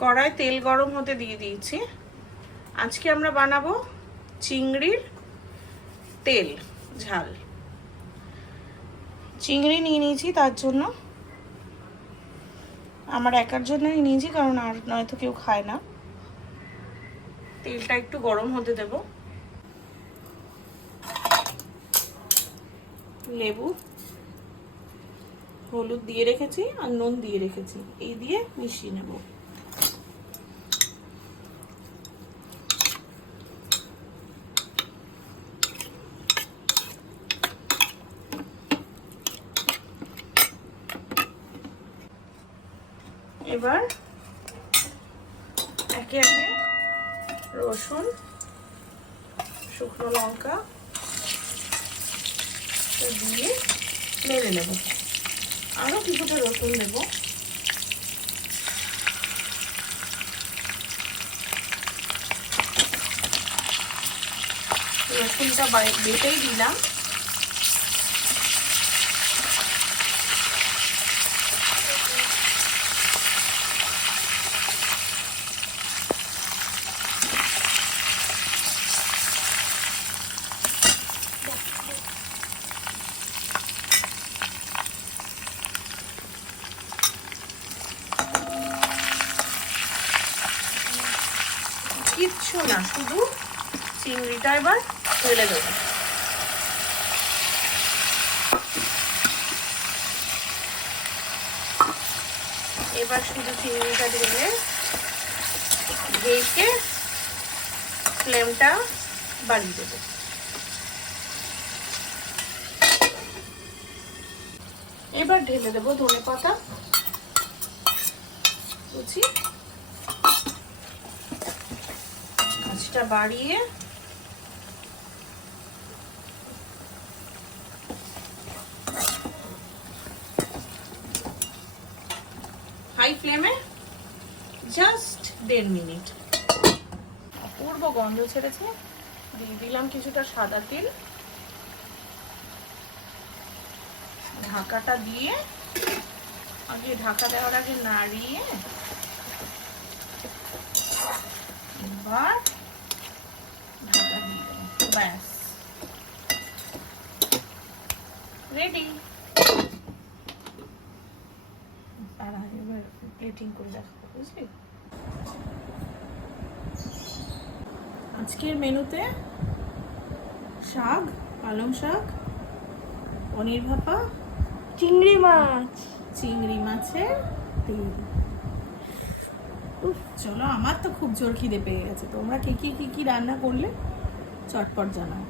কড়াই তেল গরম হতে দিয়ে দিয়েছি। আজকে আমরা বানাবো চিংড়ির তেল ঝাল। চিংড়ি নিয়ে নিয়েছি, তার জন্য আমার একার জন্যই নিয়েছি, কারণ আর নয়তো কেউ খায় না। তেলটা একটু গরম হতে দেব। লেবু, হলুদ দিয়ে রেখেছি আর নুন দিয়ে রেখেছি, এই দিয়ে মিশিয়ে নেব। এবার একে একে রসুন, শুকনো লঙ্কা দিয়ে নেড়ে নেব। আরো কিছুটা রসুন দেব। রসুনটা বেটেই দিলাম। কিচ্ছু না, শুধু চিংড়িটা এবার ঢেলে দেবো। এবার শুধু চিংড়িটা ঢেলে ঢেকে ফ্লেমটা বাড়িয়ে দেবো। এবার ঢেলে দেবো ধনেপাতা কুচি। আঁচটা বাড়িয়ে হাই ফ্লেমে জাস্ট 1.5 মিনিট। অপূর্ব গন্ধ ছেড়েছে। দিয়ে দিলাম কিছুটা সাদা তেল। ঢাকাটা দিয়ে ঢাকা দেওয়ার আগে নাড়িয়ে এবার ঢাকা দিয়ে দেবো। ব্যাস রেডি। এবার প্লেটিং করে দেখাবো, বুঝলি? আজকের মেনুতে শাক, পালং শাক, পনির ভাপা, চিংড়ি মাছের তেল। চলো, আমার তো খুব জোর খিদে পেয়ে গেছে। তোমরা কি কি রান্না করলে চটপট জানাও।